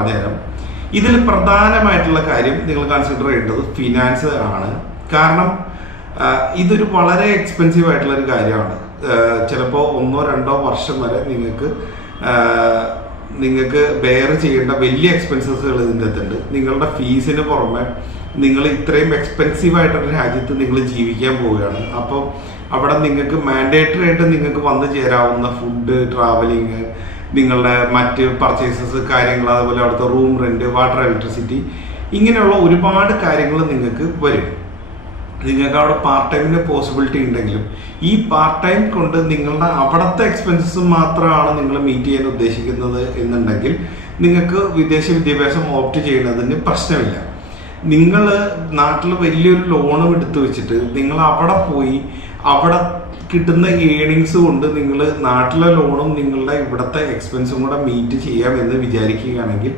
പറഞ്ഞുതരാം. ഇതിൽ പ്രധാനമായിട്ടുള്ള കാര്യം നിങ്ങൾ കൺസിഡർ ചെയ്യേണ്ടത് ഫിനാൻസ് ആണ്. കാരണം ഇതൊരു വളരെ എക്സ്പെൻസീവ് ആയിട്ടുള്ള ഒരു കാര്യമാണ്. ചിലപ്പോൾ 1-2 വർഷം വരെ നിങ്ങൾക്ക് ബെയർ ചെയ്യേണ്ട വലിയ എക്സ്പെൻസസുകൾ ഇതിൻ്റെ അകത്തുണ്ട്. നിങ്ങളുടെ ഫീസിന് പുറമെ നിങ്ങൾ ഇത്രയും എക്സ്പെൻസീവ് ആയിട്ടുള്ള രാജ്യത്ത് നിങ്ങൾ ജീവിക്കാൻ പോവുകയാണ്. അപ്പോൾ അവിടെ നിങ്ങൾക്ക് മാൻഡേറ്ററി ആയിട്ട് നിങ്ങൾക്ക് വന്നു ചേരാവുന്ന ഫുഡ്, ട്രാവലിങ്, നിങ്ങളുടെ മറ്റ് പർച്ചേസസ് കാര്യങ്ങൾ, അതുപോലെ അവിടുത്തെ റൂം റെന്റ്, വാട്ടർ, ഇലക്ട്രിസിറ്റി, ഇങ്ങനെയുള്ള ഒരുപാട് കാര്യങ്ങൾ നിങ്ങൾക്ക് വരും. നിങ്ങൾക്ക് അവിടെ പാർട്ട് ടൈമിന് പോസിബിലിറ്റി ഉണ്ടെങ്കിലും ഈ പാർട്ട് ടൈം കൊണ്ട് നിങ്ങളുടെ അവിടുത്തെ എക്സ്പെൻസസ് മാത്രമാണ് നിങ്ങൾ മീറ്റ് ചെയ്യാൻ ഉദ്ദേശിക്കുന്നത് എന്നുണ്ടെങ്കിൽ നിങ്ങൾക്ക് വിദേശ വിദ്യാഭ്യാസം ഓപ്റ്റ് ചെയ്യുന്നതിന് പ്രശ്നമില്ല. നിങ്ങൾ നാട്ടിൽ വലിയൊരു ലോണും എടുത്തു വെച്ചിട്ട് നിങ്ങൾ അവിടെ പോയി അവിടെ കിട്ടുന്ന ഏണിങ്സ് കൊണ്ട് നിങ്ങൾ നാട്ടിലെ ലോണും നിങ്ങളുടെ ഇവിടുത്തെ എക്സ്പെൻസും കൂടെ മീറ്റ് ചെയ്യാമെന്ന് വിചാരിക്കുകയാണെങ്കിൽ